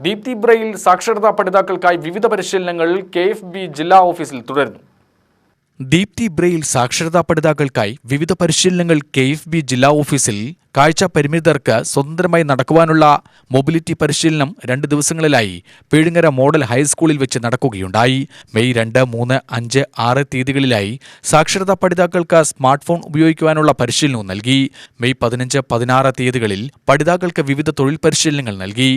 Deepthi Braille സാക്ഷരതാ പഠിതാക്കൾക്കായി വിവിധ പരിശീലനങ്ങൾ KFB ജില്ലാ ഓഫീസിൽ തുടരുന്നു. ദീപ്തി ബ്രെയിൽ സാക്ഷരതാ പഠിതാക്കൾക്കായി വിവിധ പരിശീലനങ്ങൾ KFB ജില്ലാ ഓഫീസിൽ കാഴ്ച പരിമിതർക്ക് സ്വതന്ത്രമായി നടക്കുവാനുള്ള മൊബിലിറ്റി പരിശീലനം 2 ദിവസങ്ങളിലായി പേഴുങ്ങര മോഡൽ ഹൈസ്കൂളിൽ വെച്ച് നടക്കുകയുണ്ടായി. മെയ് 2, 3, 5, 6 തീയതികളിലായി സാക്ഷരതാ പഠിതാക്കൾക്ക് സ്മാർട്ട് ഫോൺ ഉപയോഗിക്കുവാനുള്ള പരിശീലനവും നൽകി. മെയ് 15, 16 തീയതികളിൽ പഠിതാക്കൾക്ക് വിവിധ തൊഴിൽ പരിശീലനങ്ങൾ നൽകി.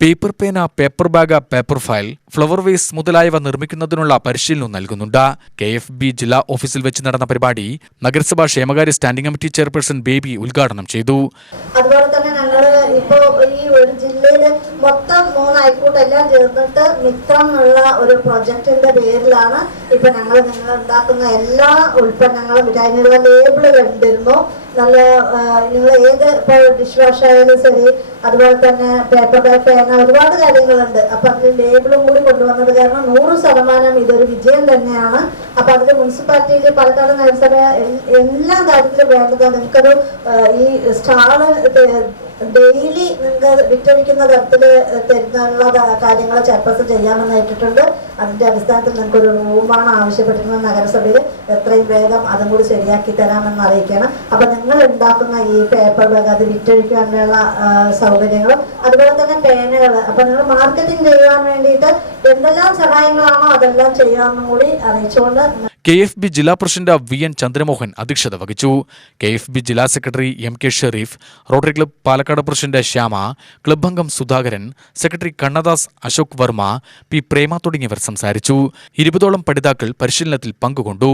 പേപ്പർ പേന, paper bag, paper file, flower vase മുതലായവ നിർമ്മിക്കുന്നതിനുള്ള പരിശീലനവും നൽകുന്നുണ്ട്. KFB ജില്ലാ ഓഫീസിൽ വെച്ച് നടന്ന പരിപാടി നഗരസഭാ ക്ഷേമകാര്യ സ്റ്റാൻഡിംഗ് കമ്മിറ്റി ചെയർപേഴ്സൺ ബേബി ഉദ്ഘാടനം ചെയ്തു. അതുപോലെ തന്നെ ഞങ്ങൾ ഇപ്പോൾ ഈ ഒരു ജില്ലയിൽ മൊത്തം 3 അയൽക്കൂട്ടം എല്ലാം ചേർന്നിട്ട് മിത്രം എന്നുള്ള ഒരു പ്രൊജക്ടിന്റെ പേരിലാണ് ഇപ്പൊ നിങ്ങൾ ഉണ്ടാക്കുന്ന എല്ലാ ഉൽപ്പന്നങ്ങളും അതിനുള്ള ലേബിൾ കണ്ടിരുന്നു. നല്ല നിങ്ങൾ ഏത് ഇപ്പോൾ ഡിഷ് വാഷ് ആയാലും ശരി, അതുപോലെ തന്നെ പേപ്പർ ബാഗ്, പേന, ഒരുപാട് കാര്യങ്ങളുണ്ട്. അപ്പൊ അതിന് ലേബിളും കൂടി കൊണ്ടുവന്നത് കാരണം 100% ഇതൊരു വിജയം തന്നെയാണ്. അപ്പൊ അതിൽ മുനിസിപ്പാലിറ്റിയിൽ പാലക്കാട് നഗരസഭ എല്ലാ കാര്യത്തിലും വേണ്ടത് നിങ്ങൾക്കൊരു ഈ സ്റ്റാള് ഡെയിലി നിങ്ങൾക്ക് വിറ്റഴിക്കുന്ന തരത്തിൽ തരുന്നുള്ള കാര്യങ്ങൾ ചെയർപേഴ്സൺ ചെയ്യാമെന്ന് ഏറ്റിട്ടുണ്ട്. അതിന്റെ അടിസ്ഥാനത്തിൽ നിങ്ങൾക്കൊരു റൂമാണ് ആവശ്യപ്പെട്ടിരുന്നത് നഗരസഭയിൽ. എത്രയും വേഗം അതും കൂടി ശരിയാക്കി തരാമെന്ന് അറിയിക്കണം. അപ്പൊ നിങ്ങൾ ഉണ്ടാക്കുന്ന ഈ പേപ്പർ ബാഗ് അത് വിറ്റഴിക്കാനുള്ള സൗകര്യങ്ങളും അതുപോലെ തന്നെ പേനകൾ, അപ്പൊ നിങ്ങൾ മാർക്കറ്റിംഗ് ചെയ്യുവാൻ വേണ്ടിയിട്ട് എന്തെല്ലാം സഹായങ്ങളാണോ അതെല്ലാം ചെയ്യാമെന്നും കൂടി അറിയിച്ചുകൊണ്ട് KFB ജില്ലാ പ്രസിഡന്റ് VN ചന്ദ്രമോഹൻ അധ്യക്ഷത വഹിച്ചു. KFB ജില്ലാ secretary MK Sharif, rotary club Palakkad president Shyama, club അംഗം സുധാകരൻ, സെക്രട്ടറി കണ്ണദാസ്, അശോക് വർമ്മ, P പ്രേമ തുടങ്ങിയവർ സംസാരിച്ചു. 20ഓളം പഠിതാക്കൾ പരിശീലനത്തിൽ പങ്കുകൊണ്ടു.